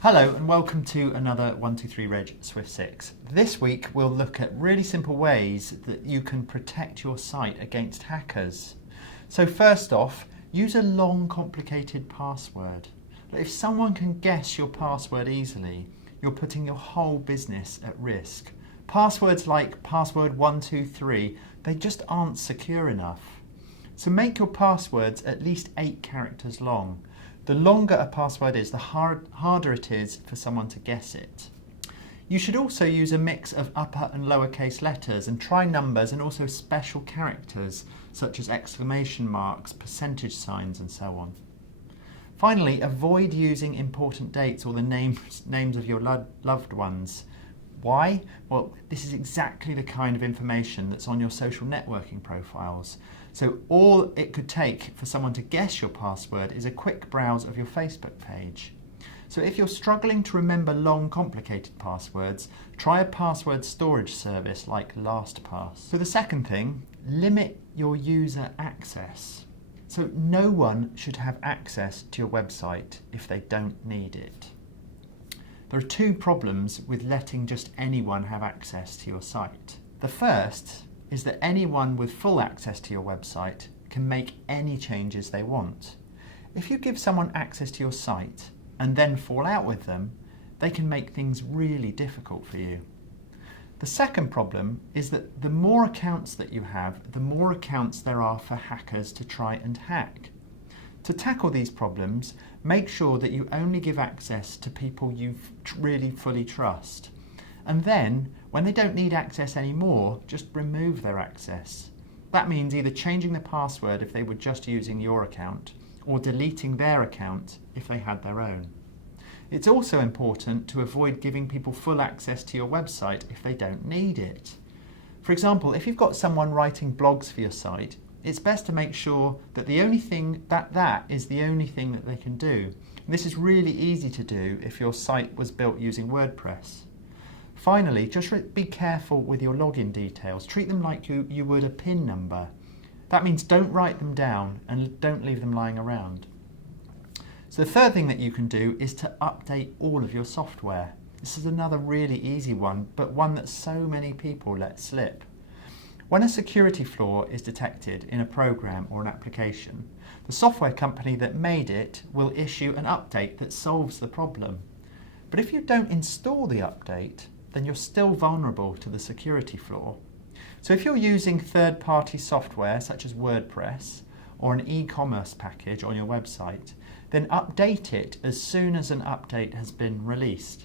Hello and welcome to another 123reg Swift 6. This week we'll look at really simple ways that you can protect your site against hackers. So first off, use a long complicated password. If someone can guess your password easily, you're putting your whole business at risk. Passwords like password123, they just aren't secure enough. So make your passwords at least 8 characters long. The longer a password is, the harder it is for someone to guess it. You should also use a mix of upper and lowercase letters and try numbers and also special characters such as exclamation marks, percentage signs and so on. Finally, avoid using important dates or the names of your loved ones. Why? Well, this is exactly the kind of information that's on your social networking profiles. So all it could take for someone to guess your password is a quick browse of your Facebook page. So if you're struggling to remember long, complicated passwords, try a password storage service like LastPass. So the second thing, limit your user access. So no one should have access to your website if they don't need it. There are 2 problems with letting just anyone have access to your site. The first is that anyone with full access to your website can make any changes they want. If you give someone access to your site and then fall out with them, they can make things really difficult for you. The second problem is that the more accounts that you have, the more accounts there are for hackers to try and hack. To tackle these problems, make sure that you only give access to people you really fully trust. And then, when they don't need access anymore, just remove their access. That means either changing the password if they were just using your account, or deleting their account if they had their own. It's also important to avoid giving people full access to your website if they don't need it. For example, if you've got someone writing blogs for your site, it's best to make sure that the only thing that is the only thing that they can do. And this is really easy to do if your site was built using WordPress. Finally, just be careful with your login details. Treat them like you would a PIN number. That means don't write them down and don't leave them lying around. So the third thing that you can do is to update all of your software. This is another really easy one, but one that so many people let slip. When a security flaw is detected in a program or an application, the software company that made it will issue an update that solves the problem. But if you don't install the update, then you're still vulnerable to the security flaw. So if you're using third-party software such as WordPress or an e-commerce package on your website, then update it as soon as an update has been released.